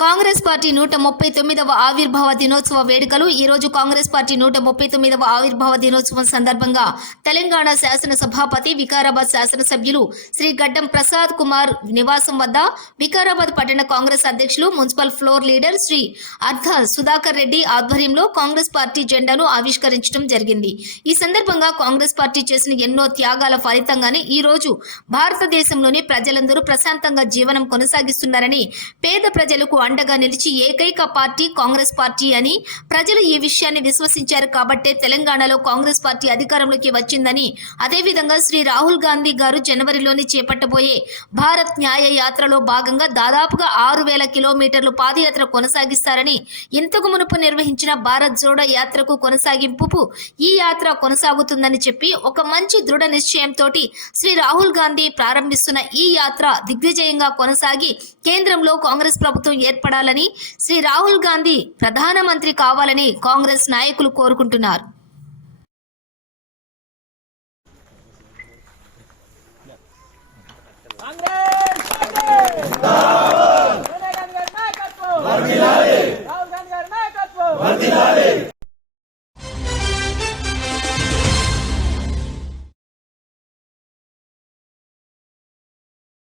Congress party నూట ముప్పై తొమ్మిదవ ఆవిర్భావ దినోత్సవ వేడుకలు. ఈ రోజు కాంగ్రెస్ పార్టీ నూట ముప్పై తొమ్మిదవ ఆవిర్భావ దినోత్సవం సందర్భంగా తెలంగాణ శాసన సభాపతి వికారాబాద్ శాసనసభ్యులు శ్రీ గడ్డం ప్రసాద్ కుమార్ నివాసం వద్ద వికారాబాద్ పట్టణ కాంగ్రెస్ అధ్యక్షులు మున్సిపల్ ఫ్లోర్ లీడర్ శ్రీ అర్ధ సుధాకర్ రెడ్డి ఆధ్వర్యంలో కాంగ్రెస్ పార్టీ జెండాను ఆవిష్కరించడం జరిగింది. ఈ సందర్భంగా కాంగ్రెస్ పార్టీ చేసిన ఎన్నో త్యాగాల ఫలితంగానే ఈ రోజు భారతదేశంలోని ప్రజలందరూ ప్రశాంతంగా జీవనం కొనసాగిస్తున్నారని పేద ప్రజలకు అండగా నిలిచి ఏకైక పార్టీ కాంగ్రెస్ పార్టీ అని ప్రజలు ఈ విషయాన్ని విశ్వసించారు కాబట్టే తెలంగాణలో కాంగ్రెస్ పార్టీ అధికారంలోకి వచ్చిందని అదేవిధంగా శ్రీ రాహుల్ గాంధీ గారు జనవరిలోని చేపట్టబోయే భారత్ న్యాయ యాత్రలో భాగంగా దాదాపుగా ఆరు వేల కిలోమీటర్లు పాదయాత్ర కొనసాగిస్తారని ఇంతకు మునుపు నిర్వహించిన భారత్ జోడో యాత్రకు కొనసాగింపు ఈ యాత్ర కొనసాగుతుందని చెప్పి ఒక మంచి దృఢ నిశ్చయంతో శ్రీ రాహుల్ గాంధీ ప్రారంభిస్తున్న ఈ యాత్ర దిగ్విజయంగా కొనసాగి కేంద్రంలో కాంగ్రెస్ ప్రభుత్వం ఏర్పడాలని శ్రీ రాహుల్ గాంధీ ప్రధానమంత్రి కావాలని కాంగ్రెస్ నాయకులు కోరుకుంటున్నారు. వర్దిలాలి సోనియా గాంధీ గారి నాయకత్వం రాహుల్